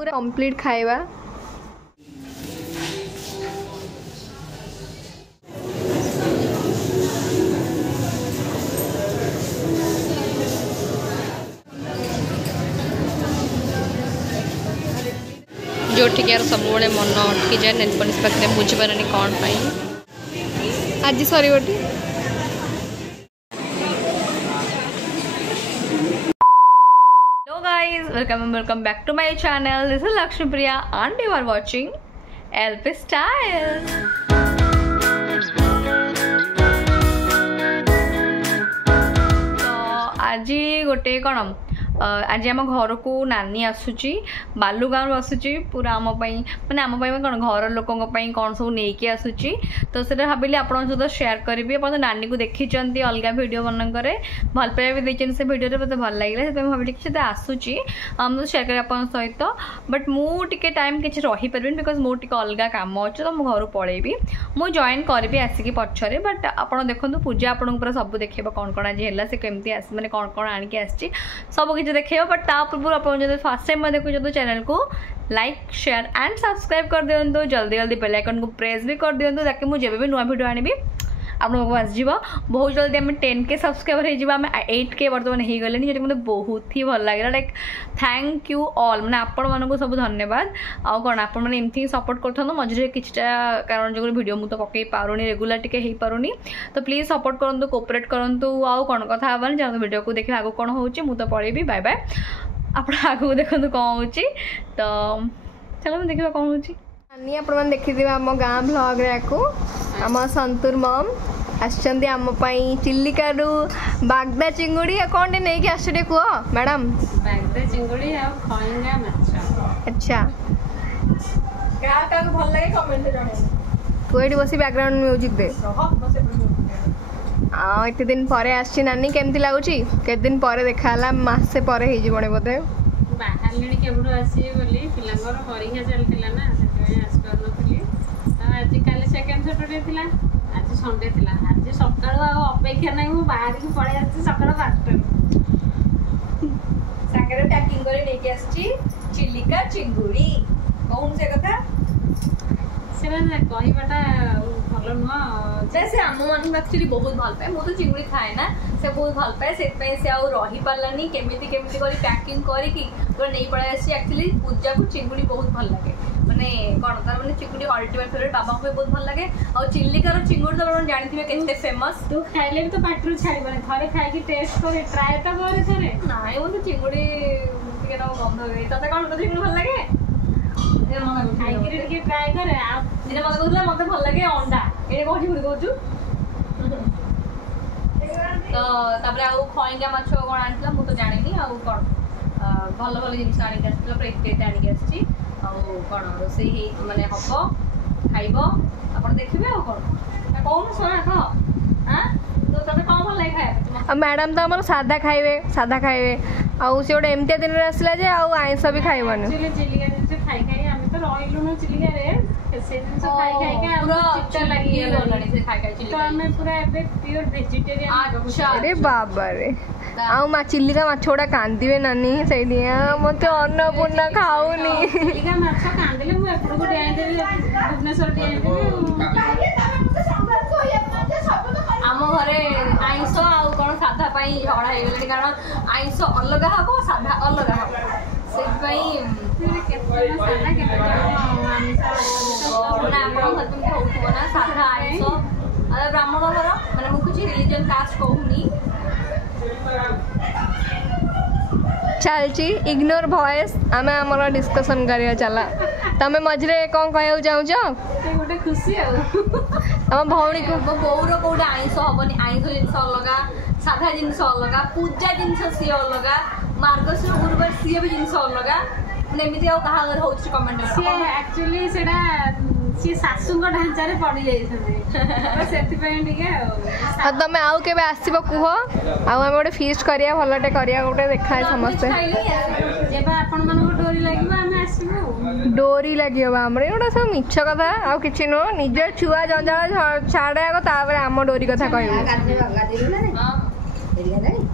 पूरा कंप्लीट खाଇବା। जो यार सब मन अटकी जाए नेल पॉलिश पाखे बुझीपारे कौन आज सरी गोटी hello guys, welcome back to my channel. This is Lakshmi Priya and you are watching LP style. तो आज गोटे कौन आज आम घर को नानी आसूची बालुगाँव आसूची पूरा आम माने आम कौन घर लोकों कौन सब नहीं आसूची। तो से भाविली आपन सहित शेयर करी। आप नानी को देखी अलग वीडियो मनक भल पाइबा भी देखते से भिडियो मत भल लगे से भाविली कि आसूची मुझे शेयर करी आप सहित। बट मुझे टाइम किसी रहीपर बिकज मोर अलग काम अच्छे तो मुझे घर पलैबी मुझे जॉइन करी आसिकी पछरे। बट आप देखो पूजा आपको पूरा सब देखा कौन कौन आज है से केमती मैंने कौन कौन आणिक आसी सब किसी देखिए। बट ता पूर्व आप फर्स्ट टाइम मैं देखो तो चैनल को लाइक शेयर एंड सब्सक्राइब कर दिंतु। जल्दी जल्दी बेल आइकन को प्रेस भी कर दिंतु ताकि मुझे भी नुआ वीडियो आनी आप आसज। बहुत जल्दी आम 10K सब्सक्राइबर होम 8K बर्तमान हो गले जो मतलब बहुत ही भल लगे। लाइक थैंक यू ऑल मैंने आपण मानक सब धन्यवाद। आउ कौन आप एमती सपोर्ट कर मझे किछटा कारण जो वीडियो मुझे पकई पारुनी रेगुलर टिके हो पारुनी। तो प्लीज सपोर्ट करूँ कोऑपरेट करूँ। आउ कौन कथा जान वीडियो को देखिए आगे कौन होची मु तो पढ़ेबी। बाय बाय आप आगे देखो कौन हो। तो चलो देखा कौन हो। नानी आपने देखिए आम गाँ ब्लॉग आम संतूर मम आम चिल्लिका बागदा चिंगुड़ी कौन नहीं आसटे कह मैडम। बागदा चिंगुड़ी और खइंगा माछ। अच्छा क्या भल लगे कमेंट तू ये बस बैकग्राउंड म्यूजिक दे। एत दिन पर आसी नानी केमती लगुच के दिन पर देखा मसे पर हो बोधे बाहर केवड़ू आसवे बोली पिलांगर परीक्षा चलता ना से आसपार आज काली सेकेंड सैटरडे थिला आज संडे थिला आज सकाळू अपेक्षा नहीं मु बाहर की पड़े आसी सकाळ 5टा सागरे पैकिंग करे लेके आसी चिल्लिका चिंगुड़ी कौन से कथा सेरा कहबाटा भल नुह जैसे आम मान एक्चुअली बहुत भल पाए मु तो चिंगुड़ी खाए ना से बहुत भल पाए से आउ रही पारानी केमिति केमिति करी पैकिंग करिकी पूरा नहीं पड़े आसी। एक्चुअली पूजा को चिंगुड़ी बहुत भल लगे माने कौन तार माने चिंगुड़ी अल्टीमेट फेवरेट बाबा को बहुत भल लगे। और चिल्लिकार चिंगुड़ी तो आप जानते केते फेमस तू खाइले भी तो पाटरू छाड़बनी थरे खाई टेस्ट करे ट्राई तो करे थरे नाई मो तो चिंगुड़ी टिके ना गंध हुए तते कौन तो चिंगुड़ी भल लगे खाई के ट्राई करे आ दिने मत कहला मते भल लगे अंडा ए कोठी गुडी कहू। तो तापर आउ खइंगा माछ कोन आनतला मु तो जानिनी आउ कोन भल भल जिनिस आनिक आस्तला प्रेटेट आनिक आछि आउ कोन रोसई हे माने हबो खाइबो आपण देखिबे आउ कोन कौन सोना खा हां तो तते कौन भल लागे खाए। मैडम तो आम सादा खाइबे आउ से गोटे एमती दिन आसला जे आउ आइंस भी खाइबन। एक्चुअली चिल्लिका जिनसे खाई खाई आम तो रहिलु न चिल्लिका रे से दिन से खाई खाई का पूरा अच्छा लगी गलानी से खाई खाई तो चिल्लिका हमें पूरा एबे प्योर वेजिटेरियन। अच्छा अरे बाबा रे आउ चिल्लिका माछ गोटा कांदिबे नानी से मत अन्नपूर्णा खाऊनी चिल्लिका माछ कांदिले मु एपड़ को डियाई देबी भुवनेश्वर डियाई देबी। आम घरे आइंस आउ कौन साधा पाई झगड़ा हो गले कारण आइंस अलग हम साधा अलग हम से सादा के मैंने आप हजबैंड ना साधा आइंस ब्राह्मण घर मैंने मुझे रिलीजन कास्ट कहूनी चलची इग्नोर वॉइस आम आम डिस्कसन करिया चला तमे मझे कौन कहू चाहूच गोटे खुशी आम भौणी को बोर कौटे आइंस हेनी आइंस जिन अलग साधा जिन अलग पूजा जिन सी अलग मार्गशीर गुरुवार सी भी जिन अलग मैंने एमती कहा हो कमेंट एक्चुअली सेटा सी सासुंग ढांचा रे पड़ी जाइछन सेति पय ठीक है। आ तमे आउ केबे आसीबो कुहो आउ हम गोटे फीस्ट करिया भलटे करिया गोटे देखाय समस्ते जेबा आपण मन को डोरी लागिबा हमें आसीबो डोरी लागिबा हमरे एटा सब मिछ कथा आउ किछि नो निज छुआ जंजाल छाड़े को तापर आम डोरी कथा कहू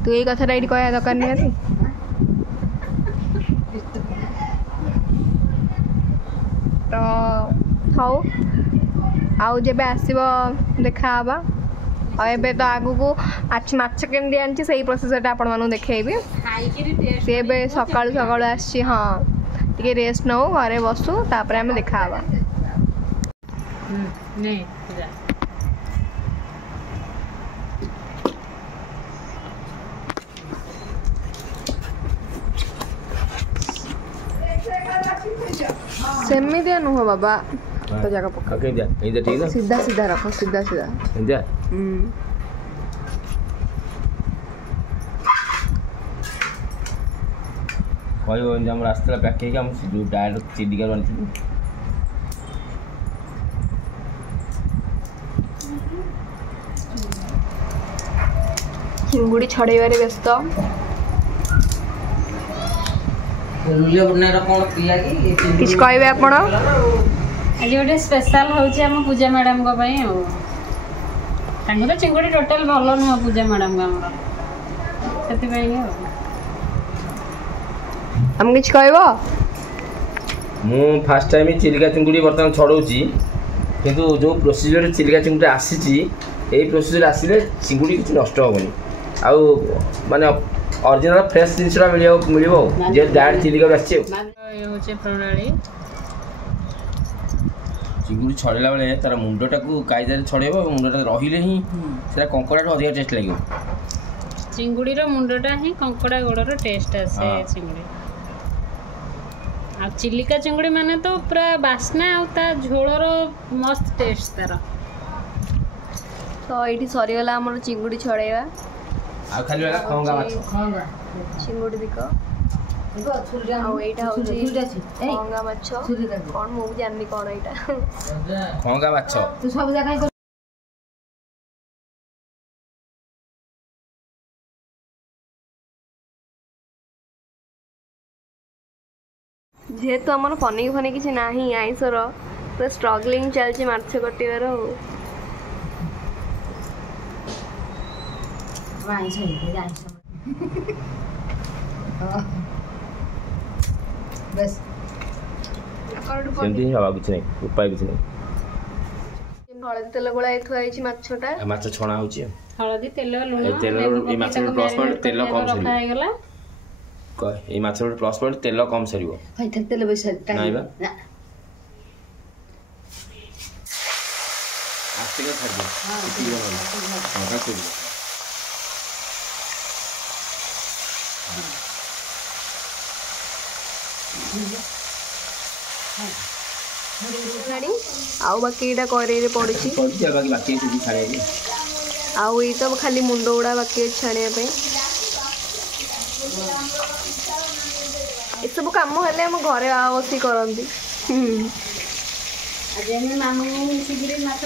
तू ए कथा राइट कहया दरकार नहीं ତ ହଉ ଆଉ ଯେବେ ଆସିବ ଦେଖାହେବା। ଆଉ ଏବେ ତ ଆଗକୁ ମାଛ କେମିତି ଆଣିଛି ସେଇ ପ୍ରୋସେସଟା ଆପଣମାନଙ୍କୁ ଦେଖେଇବି। ସେ ଏବେ ସକାଳୁ ସକାଳୁ ଆସିଛି। ହଁ ଟିକେ ରେଷ୍ଟ ନେଉ, ଘରେ ବସୁ, ତାପରେ ଆମେ ଦେଖାହେବା। ସେମିତିଆ ନୁହଁ ବାବା, ତ ଜାଗା ପକା ସିଧା ସିଧା ରଖ, ସିଧା ସିଧା। କହିବ ଏମିତି ଆମର ଆସିଥିଲା ପ୍ୟାକ୍ ହେଇକି ଆମ ଯେଉଁ ଡାଇରେକ୍ଟ ଚିଲିକାରୁ ଆଣିଥିଲି। ଚିଙ୍ଗୁଡ଼ି ଛଡ଼େଇବାରେ ବ୍ୟସ୍ତ। କିଛି କହିବେ ଆପଣ? ଆଜି ଗୋଟେ ସ୍ପେଶାଲ ହେଉଛି ଆମ ପୂଜା ମ୍ୟାଡ଼ାମଙ୍କ ପାଇଁ ଆଉ। ତାଙ୍କର ଚିଙ୍ଗୁଡ଼ି ଟୋଟାଲ ଭଲ ନୁହଁ ପୂଜା ମ୍ୟାଡ଼ାମଙ୍କ ଆମର, ସେଥିପାଇଁ ଆଉ। ଆମେ କିଛି କହିବ? ମୁଁ ଫାର୍ଷ୍ଟ ଟାଇମ୍ ଚିଲିକା ଚିଙ୍ଗୁଡ଼ି ବର୍ତ୍ତମାନ ଛଡ଼ଉଛି, କିନ୍ତୁ ଯେଉଁ ପ୍ରୋସିଜରରେ ଚିଲିକା ଚିଙ୍ଗୁଡ଼ି ଆସିଛି ଏଇ ପ୍ରୋସିଜର ଆସିଲେ ଚିଙ୍ଗୁଡ଼ି କିଛି ନଷ୍ଟ ହେବନି, ଆଉ ମାନେ ଅରିଜିନାଲ ଫ୍ରେଶ୍ ଜିନିଷଟା ମିଳିବ ଆଉ, ଯେହେତୁ ଡାଇରେକ୍ଟ ଚିଲିକାରୁ ଆସିଛି। ହେଉଛି ପ୍ରଣାଳୀ। ଚିଙ୍ଗୁଡ଼ି ଛଡ଼େଇଲା ବେଳେ ତାର ମୁଣ୍ଡଟାକୁ କାଇଦାରେ ଛଡ଼େଇବ, ଏବଂ ମୁଣ୍ଡଟା ରହିଲେ ହିଁ ସେଟା କଙ୍କଡ଼ାଠୁ ଅଧିକା ଟେଷ୍ଟ ଲାଗିବ। ଚିଙ୍ଗୁଡ଼ିର ମୁଣ୍ଡଟା ହିଁ କଙ୍କଡ଼ା ଗୋଡ଼ର ଟେଷ୍ଟ ଆସେ ଚିଙ୍ଗୁଡ଼ି। ଆଉ ଚିଲିକା ଚିଙ୍ଗୁଡ଼ି ମାନେ ତ ପୁରା ବାସ୍ନା, ଆଉ ତା ଝୋଳର ମସ୍ତ ଟେଷ୍ଟ ତାର। ତ ଏଇଠି ସରିଗଲା ଆମର ଚିଙ୍ଗୁଡ଼ି ଛଡ଼େଇବା। ଆଉ ଖାଲି ହେଲା ଖଙ୍ଗା ମାଛ, ଚିଙ୍ଗୁଡ଼ି ଦିକ। ଆଉ ଏଇଟା ହେଉଛି ଖଙ୍ଗା ମାଛ। କ'ଣ ମୁଁ ବି ଜାଣିନି କ'ଣ ଏଇଟା। ଖଙ୍ଗା ମାଛ। ଯେହେତୁ ଆମର ପନିକି କିଛି ନାହିଁ ଆଇଁଷର, ତ ଷ୍ଟ୍ରଗଲିଂ ଚାଲିଛି ମାଛ କଟିବାର ଆଉ। ସେମିତି ହିଁ ହବା କିଛି ନାହିଁ, ଉପାୟ କିଛି ନାହିଁ। ହଳଦୀ ତେଲ ଗୋଳା ଥୁଆ ହେଇଛି ମାଛଟା। ମାଛ ଛଣା ହେଉଛି। ହଳଦୀ ତେଲ ଲୁଣ ଏଇ ମାଛର ପ୍ଲସ୍ ପଏଣ୍ଟ ତେଲ କମ୍ ସରିବ। ଏଇ ମାଛର ଗୋଟେ ପ୍ଲସ୍ ପଏଣ୍ଟ ତେଲ କମ୍ ସରିବ। ନାଇଁ ବା ଆସିଲେ ଛାଡ଼ିଦିଅ। ଆଉ ବାକି ଏଇଟା କରେଇରେ ପଡୁଛି। ଆଉ ଏଇ ତ ଖାଲି ମୁଣ୍ଡ ଗୁଡା ବାକି ଅଛି ଛାଣିବା ପାଇଁ। ଏସବୁ କାମ ହେଲେ ଆମ ଘରେ ବସି କରନ୍ତି। ଆଜି ଆମେ ମାମୁଁ ମିଶିକିରି ମାଛ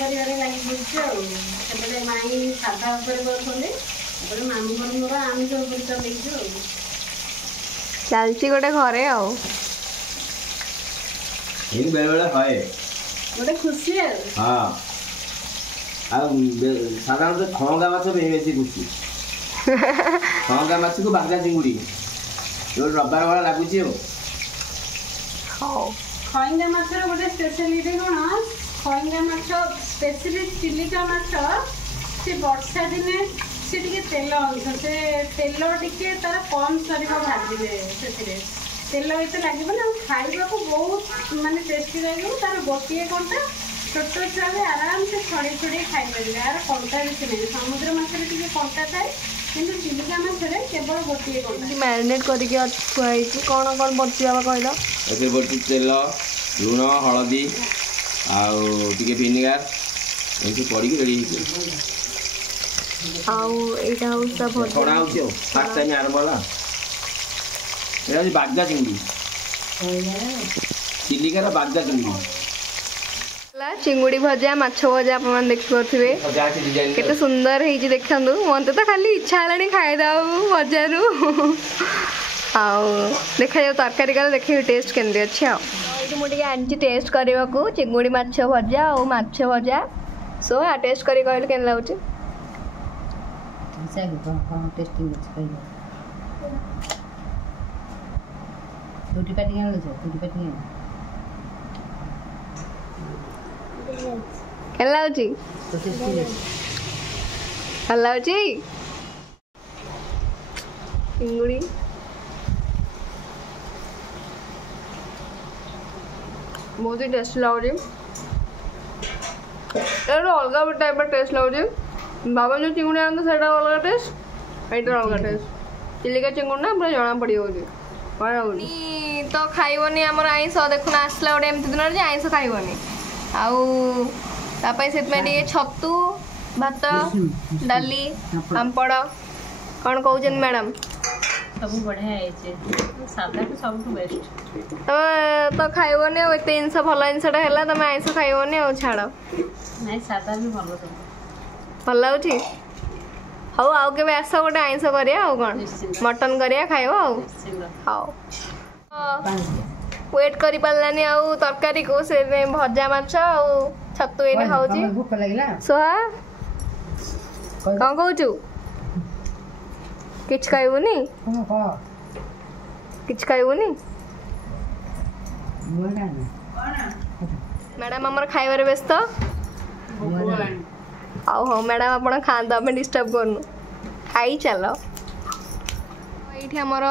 କରିବାରେ ଲାଗି ପଡ଼ିଛୁ ଆଉ। ସେପଟେ ମାଇଁ ସାଧା ଉପରେ କରୁଛନ୍ତି, ଏପଟେ ମାମୁଁଙ୍କର ମୋର ଆମିଷ ଉପରେ ଚଲେଇଛୁ ଆଉ। ଚାଲିଛି ଗୋଟେ ଘରେ ଆଉ। ବେଳେବେଳେ ହଏ ଗୋଟେ ଖୁସି ଆଉ। ହଁ, ଆଉ ସାଧାରଣତଃ ଖଙ୍ଗା ମାଛ ବେଶୀ ଖୁସି। ଖଙ୍ଗା ମାଛକୁ ବାଗଦା ଚିଙ୍ଗୁଡ଼ି ଯୋଉ ରବାର ଭଳିଆ ଲାଗୁଛି ଆଉ। ଖଇଙ୍ଗା ମାଛର ଗୋଟେ ସ୍ପେଶାଲିଟି କ'ଣ, ଖଇଙ୍ଗା ମାଛ ସ୍ପେସିଫିକ୍ ଚିଲିକା ମାଛ, ସେ ବର୍ଷା ଦିନେ ସେ ଟିକେ ତେଲ ଅଂଶ, ସେ ତେଲ ଟିକେ ତାର କମ୍ ସରିବ ଭାଜିଲେ, ସେଥିରେ ତେଲ ଏତେ ଲାଗିବନି, ଆଉ ଖାଇବାକୁ ବହୁତ ମାନେ ଟେଷ୍ଟି ଲାଗିବ। ତାର ଗୋଟିଏ କଣ୍ଟା, ଛୋଟ ଛୁଆ ବି ଆରାମସେ ଛଡ଼େଇ ଖାଇପାରିବେ। ଆର କଣ୍ଟା କିଛି ନାହିଁ। ସମୁଦ୍ର ମାଛରେ ଟିକେ କଣ୍ଟା ଥାଏ, କିନ୍ତୁ ଚିଲିକା ମାଛରେ କେବଳ ଗୋଟିଏ କଣ୍ଟା। ମ୍ୟାରିନେଟ୍ କରିକି ଥୁଆ ହେଇଛି। କ'ଣ ପଡ଼ୁଛି ବାବା କହିଲ? ଏଥିରେ ପଡ଼ୁଛି ତେଲ, ଲୁଣ, ହଳଦୀ ଆଉ ଟିକେ ଭିନେଗାର, ଏମିତି ପଡ଼ିକି ରେଡ଼ି ହେଇଛି। ଆଉ ଏଇଟା ହେଉଛି ତା ଭଜା ଛଣା ହେଉଛି ଆଉ। ଫାର୍ଷ୍ଟ ଟାଇମ୍ ଆରମ୍ଭ ହେଲା। ଏଇଟା ହେଉଛି ବାଗଦା ଚିଙ୍ଗୁଡ଼ି, ଚିଲିକାର ବାଗଦା ଚିଙ୍ଗୁଡ଼ି। ଚିଙ୍ଗୁଡ଼ି ଭଜା, ମାଛ ଭଜା ଆପଣମାନେ ଦେଖିପାରୁଥିବେ କେତେ ସୁନ୍ଦର ହେଇଛି ଦେଖନ୍ତୁ। ମୋତେ ତ ଖାଲି ଇଚ୍ଛା ହେଲାଣି ଖାଇଦେବାକୁ ଭଜାରୁ। ଆଉ ଦେଖାଯାଉ ତରକାରୀ କଲେ ଦେଖିବି ଟେଷ୍ଟ କେମିତି ଅଛି। ଆଉ ଏଇଠି ମୁଁ ଟିକେ ଆଣିଛି ଟେଷ୍ଟ କରିବାକୁ ଚିଙ୍ଗୁଡ଼ି ମାଛ ଭଜା ଆଉ ମାଛ ଭଜା। ସୋ ଟେଷ୍ଟ କରି କହିଲେ କେମିତି ଲାଗୁଛି? କେନ୍ ଲାଗୁଛି ଭଲ ଲାଗୁଛି ଚିଙ୍ଗୁଡ଼ି बहुत ही टेस्ट लाଗୁଛି ଏଇଟା ଅଲଗା ଟାଇପ୍ର ଟେଷ୍ଟ ଲାଗୁଛି ବାବା ଯେଉଁ ଚିଙ୍ଗୁଡ଼ି ଆଣନ୍ତି ସେଇଟା ଅଲଗା ଟେଷ୍ଟ ଏଇଟା ଅଲଗା ଟେଷ୍ଟ ଚିଲିକା ଚିଙ୍ଗୁଡ଼ି ନା ପୁରା ଜଣା ପଡ଼ିଯାଉଛି କ'ଣ ଲାଗୁଛି ତ ଖାଇବନି ଆମର ଆଇଁଷ ଦେଖୁନ ଆସିଲା ଗୋଟେ ଏମିତି ଦିନରେ ଯେ ଆଇଁଷ ଖାଇବନି ଆଉ ତା ପାଇଁ ସେଥିପାଇଁ ଟିକେ ଛତୁ ଭାତ ଡାଲି ପାମ୍ପଡ଼ କ'ଣ କହୁଛନ୍ତି ମ୍ୟାଡ଼ାମ୍ ସବୁ ବଢ଼ିଆ ହେଇଛି ସାଧାଠୁ ସବୁଠୁ ବେଷ୍ଟ ତମେ ତ ଖାଇବନି ଆଉ ଏତେ ଜିନିଷ ଭଲ ଜିନିଷଟା ହେଲା ତମେ ଆଇଁଷ ଖାଇବନି ଆଉ ଛାଡ଼ ନାଇଁ ସାଧା ବି ଭଲ ସବୁ ଭଲ ଲାଗୁଛି ହଉ ଆଉ କେବେ ଆସ ଗୋଟେ ଆଇଁଷ କରିବା ଆଉ କ'ଣ ମଟନ୍ କରିବା ଖାଇବ ଆଉ ହଉ ୱେଟ୍ କରିପାରିଲାନି ଆଉ ତରକାରୀକୁ ସେ ଭଜା ମାଛ ଆଉ ଛତୁ ଏଇନେ ଖାଉଛି ସୁହା କ'ଣ କହୁଛୁ କିଛି ଖାଇବୁନି କିଛି ଖାଇବୁନି ମ୍ୟାଡ଼ାମ୍ ଆମର ଖାଇବାରେ ବ୍ୟସ୍ତ ହଉ ହଉ ମ୍ୟାଡ଼ାମ୍ ଆପଣ ଖାଆନ୍ତୁ ଆମେ ଡିଷ୍ଟର୍ବ କରୁନୁ ଖାଇ ଚାଲ ଏଇଠି ଆମର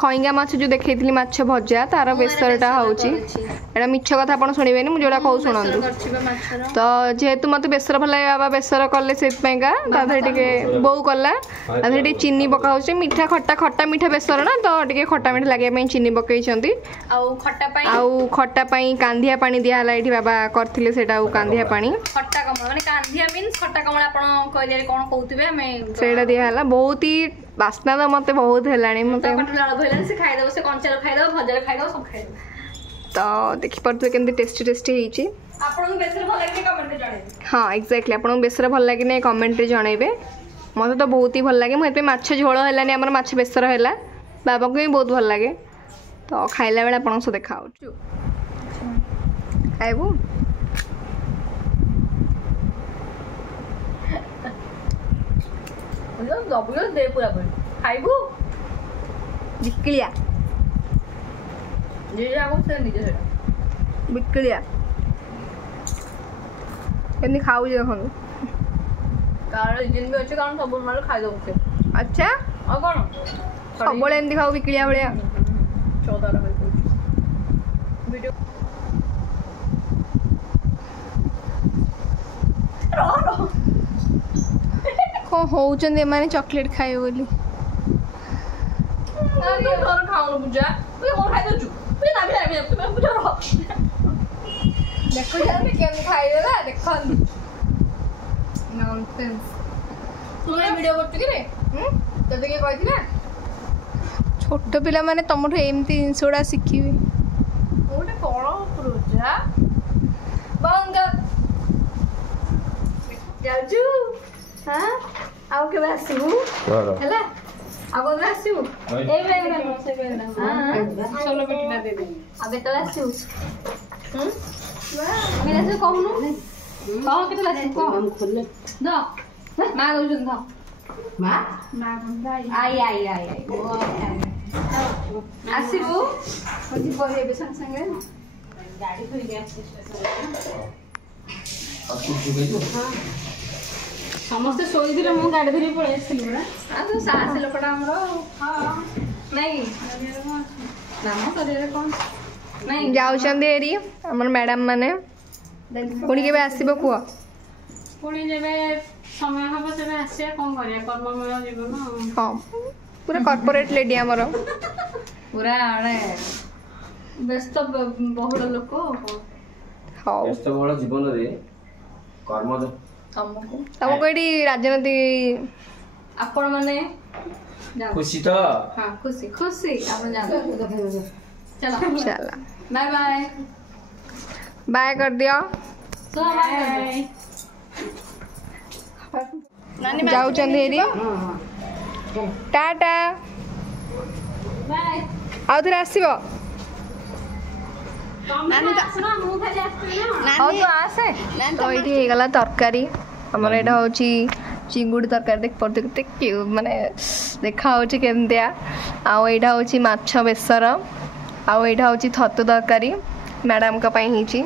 ଖଇଙ୍ଗା ମାଛ ଯେଉଁ ଦେଖେଇଥିଲି ମାଛ ଭଜା ତାର ବେସରଟା ହେଉଛି ଏଇଟା ମିଛ କଥା ଆପଣ ଶୁଣିବେନି ମୁଁ ଯେଉଁଟା କହୁ ଶୁଣନ୍ତୁ ତ ଯେହେତୁ ମୋତେ ବେସର ଭଲ ଲାଗେ ବାବା ବେସର କଲେ ସେଥିପାଇଁକା ତା ଦେହରେ ଟିକେ ବୋଉ କଲା ତା ଦେହରେ ଟିକେ ଚିନି ପକା ହେଉଛି ମିଠା ଖଟା ମିଠା ବେସର ନା ତ ଟିକେ ଖଟା ମିଠା ଲାଗିବା ପାଇଁ ଚିନି ପକେଇଛନ୍ତି ଆଉ ଖଟା ପାଇଁ କାନ୍ଧିଆ ପାଣି ଦିଆହେଲା ଏଇଠି ବାବା କରିଥିଲେ ସେଇଟା ଆଉ କାନ୍ଧିଆ ପାଣି ଖଟା କମଳ ମାନେ କାନ୍ଧିଆ ମିନ୍ସ ଖଟା କମଳ ଆପଣ କହିଲେ କ'ଣ କହୁଥିବେ ଆମେ ସେଇଟା ଦିଆହେଲା ବହୁତ ହି ବାସ୍ନା ତ ମୋତେ ବହୁତ ହେଲାଣି ମୋତେ ସେ ଖାଇଦେବ ସେ କଞ୍ଚାରେ ଖାଇଦେବ ଭଜାରେ ଖାଇଦେବ ସବୁ ଖାଇଦେବ ତ ଦେଖିପାରୁଥିବେ କେମିତି ଟେଷ୍ଟି ଟେଷ୍ଟି ହେଇଛି ଆପଣଙ୍କୁ ବେସର ଭଲ ଲାଗେ କମେଣ୍ଟରେ ଜଣାଇବେ ହଁ ଏକ୍ଜାକ୍ଟଲି ଆପଣଙ୍କୁ ବେସର ଭଲ ଲାଗେ ନାହିଁ କମେଣ୍ଟରେ ଜଣାଇବେ ମୋତେ ତ ବହୁତ ହି ଭଲ ଲାଗେ ମୁଁ ଏଥିପାଇଁ ମାଛ ଝୋଳ ହେଲାନି ଆମର ମାଛ ବେସର ହେଲା ବାବାଙ୍କୁ ବି ବହୁତ ଭଲ ଲାଗେ ତ ଖାଇଲା ବେଳେ ଆପଣଙ୍କ ସହ ଦେଖା ହେଉଛୁ ଖାଇବୁ ଦେ ପୁରା ଖାଇବୁ ବିକିଳିଆ ବିକିଳିଆ କେମିତି ଖାଉଛି ଦେଖନ୍ତୁ କାରଣ ରିଜିନ୍ ବି ଅଛି କାରଣ ସବୁ ନହେଲେ ଖାଇଦେବୁ ସେ ଆଚ୍ଛା ଆଉ କ'ଣ ସବୁବେଳେ ଏମିତି ଖାଉ ବିକିଳିଆ ଭଳିଆ ଭିଡ଼ିଓ କ'ଣ ହଉଛନ୍ତି ଏମାନେ ଚକୋଲେଟ୍ ଖାଇବେ ବୋଲି ଖାଉନୁ ପୂଜା କ'ଣ ଖାଇଦେଉଛୁ ଦେଖୁଛନ୍ତି କେମିତି ଖାଇଦେଲା ଦେଖନ୍ତୁ ତୁ ଭିଡ଼ିଓ କରୁଛୁ କି ରେ ତୋତେ କିଏ କହିଥିଲା ଛୋଟ ପିଲାମାନେ ତମଠୁ ଏମିତି ଜିନିଷ ଗୁଡ଼ା ଶିଖିବେ ଗୋଟେ କ'ଣ ପୂଜା ବନ୍ଦ ଯାଉଛୁ ହଁ ଆଉ କେବେ ଆସିବୁ ହେଲା ଆଉ କେବେ ଆସିବୁ ଆଉ କେତେବେଳେ ଆସିବୁ କହୁନୁ କହ କେତେବେଳେ ଆସିବୁ କହ ମା କହୁଛନ୍ତି ଆସିବୁ ଯିବ ଏବେ ସାଙ୍ଗେ ସାଙ୍ଗେ ଗାଡ଼ି ଧରିକି ଆସିବୁ ସମସ୍ତେ ଶୋଇଥିଲେ ମୁଁ ଗାଡ଼ି ଧରିକି ପଳେଇ ଆସିଥିଲି ପୁରା ଆଉ ତୁ ସାହସ ଲୋକଟା ଆମର ନାଇଁ ନାମ ଶରୀରରେ କ'ଣ ନାଇଁ ଯାଉଛନ୍ତି ଏରି ଆମର ମ୍ୟାଡ଼ାମ୍ ମାନେ ପୁଣି କେବେ ଆସିବ କୁହ ପୁଣି ଯେବେ ସମୟ ହବ ସେବେ ଆସିବା କ'ଣ କରିବା କର୍ମମୟ ଜୀବନ ହଁ ପୁରା କର୍ପୋରେଟ୍ ଲେଡି ଆମର ପୁରା ମାନେ ବ୍ୟସ୍ତ ବହୁଳ ଲୋକ ହଉ ବ୍ୟସ୍ତବହୁଳ ଜୀବନରେ କର୍ମ ତମକୁ ଏଠି ରାଜନୀତି ଆପଣ ମାନେ ଖୁସି ତ ହଁ ଖୁସି ଖୁସି ଆପଣ ଯାଆନ୍ତୁ ଚାଲ ବାଏ ବାଏ ବାଏ କରିଦିଅ ଯାଉଛନ୍ତି ଏରି ଟାଟା ଆଉ ଥରେ ଆସିବ ତ ଏଇଠି ହେଇଗଲା ତରକାରୀ ଆମର ଏଇଟା ହେଉଛି ଚିଙ୍ଗୁଡ଼ି ତରକାରୀ ଦେଖିପାରୁଥିବେ କେତେ ମାନେ ଦେଖାହେଉଛି କେମିତିଆ ଆଉ ଏଇଟା ହେଉଛି ମାଛ ବେସର ଆଉ ଏଇଟା ହେଉଛି ଛତୁ ତରକାରୀ ମ୍ୟାଡ଼ାମଙ୍କ ପାଇଁ ହେଇଛି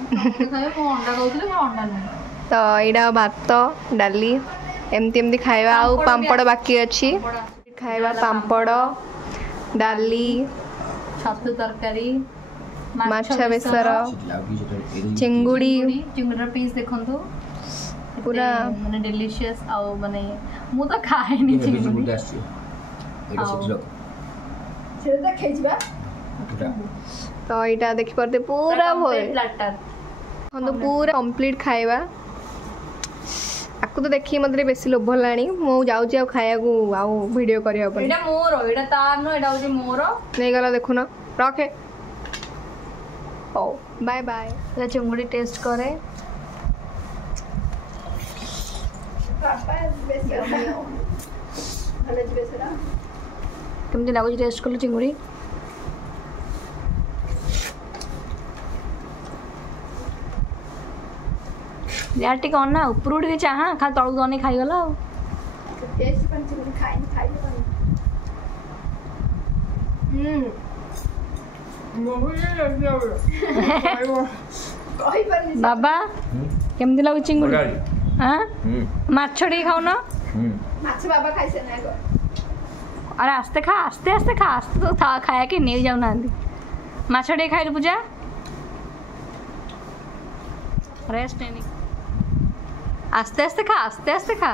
अंडा कहूँ अंडा नहीं तो यहाँ भात डाली एमती एमती खाଇବା ଆଉ ପାମ୍ପଡ଼ ବାକି ଅଛି ଖାଇବା ପାମ୍ପଡ଼ ଡାଲି छतु तरकारी ମାଛ ବେସର ଚିଙ୍ଗୁଡ଼ି चिंगुड़ी पीस देखंतु पूरा माने डिलीशियस आउ माने मु तो खाएनी चिंगुड़ी तो यहाँ देखी पारे पूरा भोज प्लाटर तो पूरा कंप्लीट खाଇବା आपको तो देखिए मतलब बेसी लोभ लानी मु जाऊँ आ खाया आउ वीडियो करने एटा मोर एटा तार नो एटा होची मोर नहीं गला देखुन रखे ओ बाय बाय एटा चिंगुड़ी टेस्ट करे केमती लागुची टेस्ट कलु चिंगुड़ी यार टिक अना ऊपर उठ चाहा खा तलू दने खाईगला बाबा केमती लागु चिंगुड़ी हाँ माछ टे खाऊ ना अरे आस्ते खा आस्ते आस्ते खा आस्ते तो खाया के नहीं जाऊ ना माछ टे खाइल पूजा रेस्ट नहीं आस्ते आस्ते खा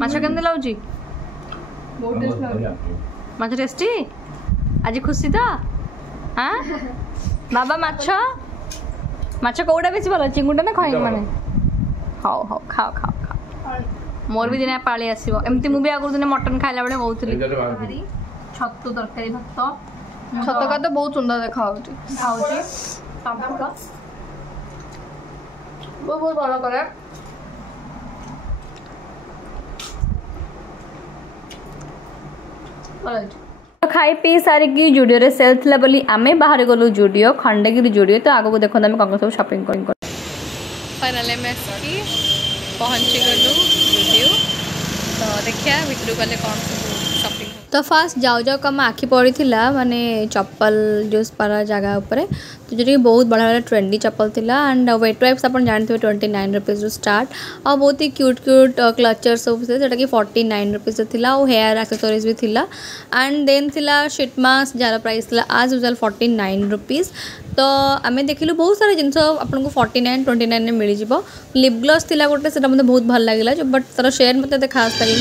माछ केमती लाଗୁଛି बहुत टेस्ट लागे माछ टेस्टी आज खुशी तो हाँ बाबा माछ कोड़ा बेसी भल चिंगुड़ा ना खई माने हाउ हाउ खाओ खाओ खाओ मोर भी दिन पाली आसीबो एमती मु भी आगु दिन मटन खाइला बेले कहउतली छतु तरकारी भात छतका तो बहुत सुंदर देखा होची खाउची पापड़ बहुत भल करे खाई पी सारिकी जुडियो रे सेल थिला बोली आमे बाहर गलु जुडियो खंडगिरी जुडियो तो आगो देखो आमे कौन सब शॉपिंग कर फाइनली मैं पहुंची गलु जुडियो तो देखिया भितर गले कौन सब शॉपिंग तो फास्ट जाऊ जाऊ कम आखि पड़ी थिला माने चप्पल जो पारा जगह ऊपर तो जो बहुत बड़ा बड़ा ट्रेंडी चप्पल थिला एंड वेट वाइप्स अपन जानते 29 रुपीज स्टार्ट और बहुत ही क्यूट क्यूट क्लचर सब से जोटा कि 49 रुपीज थिला और हेयर एक्सेसरीज भी थिला एंड देन थिला शीट मास्क जार प्राइस थिला आज यूजुअल 49 रुपीज तो आम देखिलु बहुत सारा जिनस आपको 49-29 में मिल जाव लिप ग्लॉस थिला गोटे से मतलब बहुत भल लगे जो बट तार शेयर मतलब खास लगे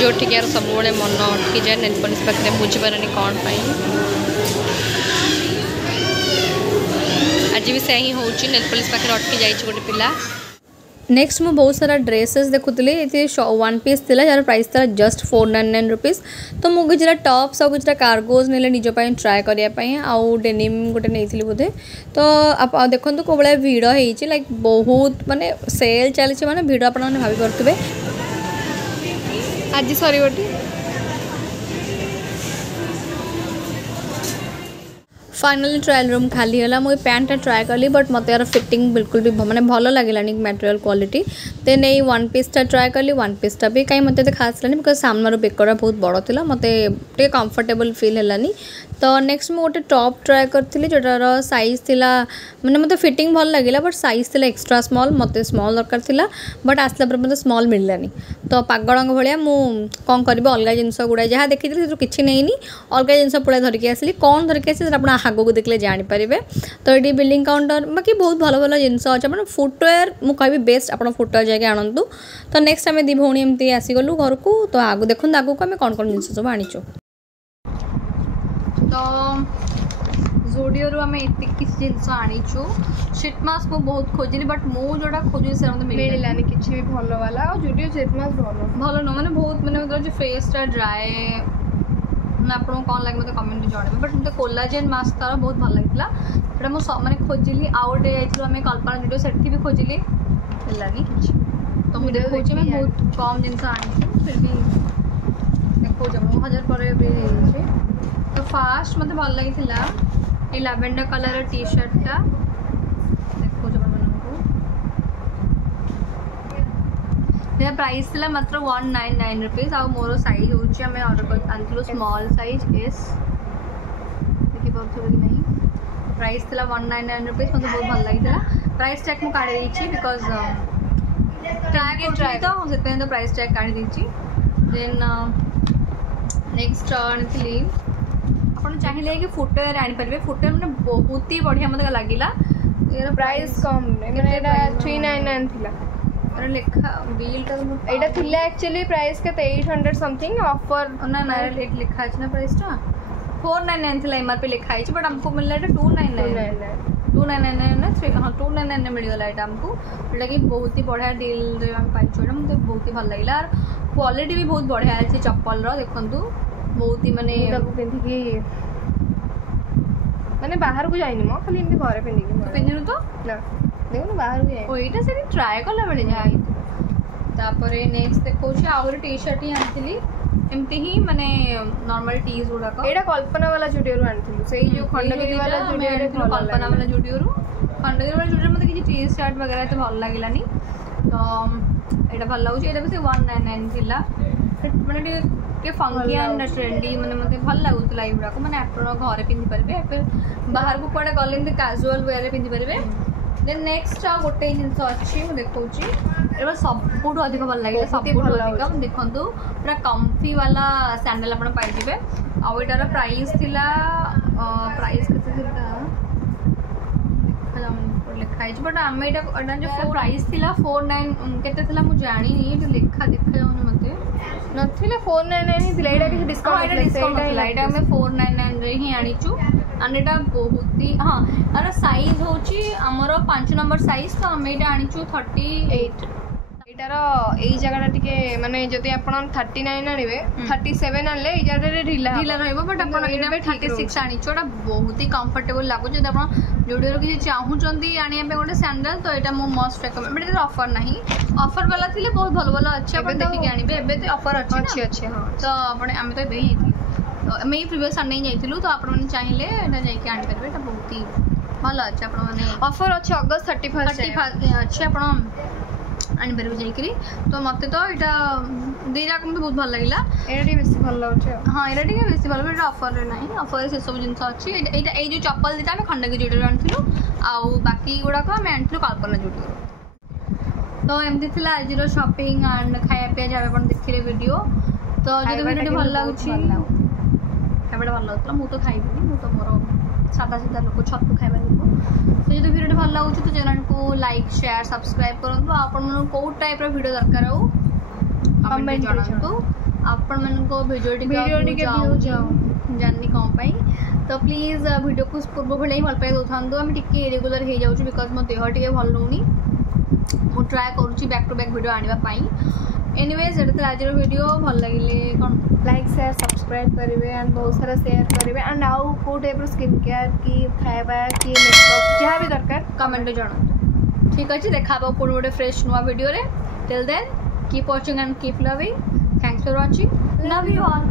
जो यार सब मन अटकी जाए नेल पॉलिश पाखे बुझीपारे कौन आज भी से ही हो नेल पॉलिश पाखे अटकी जाए गोटे पिला नेक्स्ट मु बहुत सारा ड्रेसेस देखुली ये 1 पीस थिला जार प्राइस था जस्ट 499 रुपीस तो मुझे किसी टॉप्स और किसी कार्गोज ने निजपाई ट्राए करने आउ डेनिम गोटे नहीं बोधे तो आप देखो कौ भाया भिड़ हो लाइक बहुत माने सेल चली माने भिड़ आप भावी पारे आज सरी फाइनली ट्रायल रूम खाली है मुझे पैंट ट्राए कली बट मत यार फिटिंग बिल्कुल भी माने भल लगे मटेरियल क्वालिटी देन ये 1 पीस ट्राए कली 1 पीस भी कहीं मत खास लानी बिकज सामनार बेकड़ा बहुत बड़ था मत कंफर्टेबल फील है तो नेक्स्ट मुझे गोटे टॉप ट्राए करी जोटार साइज थिला माने मत फिटिंग भल लगे बट साइज थिला एक्स्ट्रा स्मॉल मत स्मॉल दरकार थिला बट आसला पर मत स्मॉल मिललानी तो पागल भाया मुझे कौन करी अलग जिनस गुड़ा जहाँ देखी किसी नहीं अलग जिनस पूरा धरिकी आसली कौन धरिकी आसी आप आगू को देखले जानीपारे तो ये बिलिंग काउंटर बाकी बहुत भल भल जिनस अच्छे मैंने फुटवेयर मुझे बेस्ट आप फुटवेयर जाके आणतु तो नेक्स्ट आम दी भौणी एमती आसीगलु घर को तो आगू देखते आगू को आम कौन कौन जिन सब आनीचु तो जुडियो आम एत किसी जिनस आनीचु शीट मास्क को बहुत खोजली बट मु जोटा खोजी से मिलानी किसी भी भल वाला और जुडियो शीट मास्क भल न मैंने बहुत मैंने फेसटा ड्राए मैं आपको कौन लगे मतलब कमेंट जन बट मतलब कोलाजेन मास्क तार बहुत भल लगी मैंने खोजिली आउटे जाइए कल्पना जुडियो से भी खोजिली मिलानी तो मुझे देखा मैं बहुत कम जिन आनी फिर भी देखा 1000 पर भी तो फास्ट मत भल लगी ये लैवेंडर कलर टी शर्टा देखो प्राइस था मात्र 199 रुपीज आ मोर साइज होमें ऑर्डर कर स्मॉल साइज एस ଦେଖିପାରୁଥିବେ କି ନାହିଁ प्राइस थिला 199 रुपीस मते बहुत भल लागिला प्राइस टैग मु काढी देछि बिकॉज ट्राई तो से तो प्राइस टैग काढी देछि देन नेक्स्ट आनिथिली आपण चाहिए कि फुटवेयर आनी परिबे फुटवेयर माने बहुत ही बढ़िया मते लागिला एरा प्राइस कम माने एटा 399 थिला अरे लेखा बिल ता एटा थिला एक्चुअली प्राइस के 800 समथिंग ऑफर ना ना लेट लिखा अछि ना प्राइस ता 499 थिला एमआरपी लिखा अछि बट हमको मिलला एटा 299 ना 3 हां 299 मिल गला एटा हमको एटा कि बहुत ही बढ़िया डील रे हम पाइछो एटा मते बहुत ही भल लागिला और क्वालिटी भी बहुत बढ़िया अछि चप्पल रो देखंतु बहुत ही माने ताको पिंधि की माने बाहर को जाइनी म खाली इनके घरे पिंधि की पिंधिनु तो ना देखो बाहर को जाई ओ एटा से ट्राई करला बेले जाई तापरे नेक्स्ट देखो छी आउर टी-शर्ट ही आनथिली एमती ही माने नॉर्मल टीज गुडा का एटा कल्पना वाला जुडियो रो आनथिलु सेही जो खंडगिरी वाला जुडियो रे कल्पना वाला जुडियो रो खंडगिरी वाला जुडियो मते किछि टी-शर्ट वगैरह तो भल लागिलानी तो एटा भल लागु एटा बस 199 थिला माने के फंकी एंड ट्रेंडी माने मते भल लागुतला इबरा को माने आपण घरे पिंधि परबे फिर बाहर को कोडा गले में कैजुअल वेयर रे पिंधि परबे देन नेक्स्ट गोटे जिंस अछि मु देखौची एबा सबुठ अधिक भल लागे सबुठ अधिक देखंतु पूरा कंफी वाला सैंडल आपण पाइ दिबे आ एटार प्राइस थिला प्राइस कते थिला लिखा है बट आम एटा जो प्राइस थिला 49 केते थिला मु जानी नहीं लिखा देखा जाउनी मते नथिले 499 ही थिला एटा कि डिस्काउंट थिला एटा में 499 रे ही आनिचु and एटा बहुत ही हां अरे साइज होची हमरो 5 नंबर साइज तो हम एटा आनिचु 38 एटार एई जगह टिके माने जदी आपण 39 आनिबे 37 आनले एई जगह रे ढिला रहइबो बट आपण एटा में 36 आनिचु एटा बहुत ही कंफर्टेबल लागु जदी आपण जुडियो रो कि चाहू चंदी आनिया पे गोटे सैंडल तो एटा मो must recommend but Etah offer नहीं ऑफर वाला थिले बहुत भलो भलो अच्छे आपण देखि के आनिबे एबे तो ऑफर अच्छे हां तो आपण हम तो एबे ही थी तो मैं प्रीवियस सन नहीं जाइथिलु तो आपण माने चाहिए एटा जाई के आनि परबे एटा बहुत ही भलो अच्छे आपण माने ऑफर अच्छे अगस्त 31 अच्छे आपण आनि परबे जाई करी तो मते तो एटा दीरा को बहुत भल लागिला एटा टी बेसी भल लागछ हां एटा टी बेसी भल एटा ऑफर रे नहीं ऑफर से सब जिंस अछि एटा ए जो चप्पल दिता हम खंडगी जुडियो आनथिलु आ बाकी गुडा को हम आनथिलु कल्पना जुडियो तो एमती थिला आज रो शॉपिंग एंड खाया पे जाबे अपन देखिले वीडियो तो जदी वीडियो भल लागछि खाइबा भल लागतला मु तो खाइबिनी मु तो मोर सादा सादा लोक छतु खाइबा लोक तो जदी वीडियो भल लागछि तो चैनल को लाइक शेयर सब्सक्राइब करंतु आपन मन को टाइप रो वीडियो दरकार हो कमेंट करंतु आपन मन को वीडियो टिके व्यू जाओ जाननी कम पाई तो प्लीज वीडियो को पूर्व भले ही भल पाई दोथांदो हम टिके रेगुलर हे जाउछु बिकॉज़ मो देह टिके भल नउनी मु ट्राई करूची बैक टू बैक वीडियो आनिबा पाई एनीवेज एटा आज वीडियो भल लागिले कोन लाइक शेयर सब्सक्राइब करिवे एंड बहुत सारा शेयर करिवे एंड आउ को टाइप रो स्किन केयर की खाइबा की मेकअप जहाँ भी दरकार कमेंट जणा ठीक अछि देखाबो पुरो गोटे फ्रेश नुवा वीडियो रे till then keep watching and keep loving thanks for watching love you all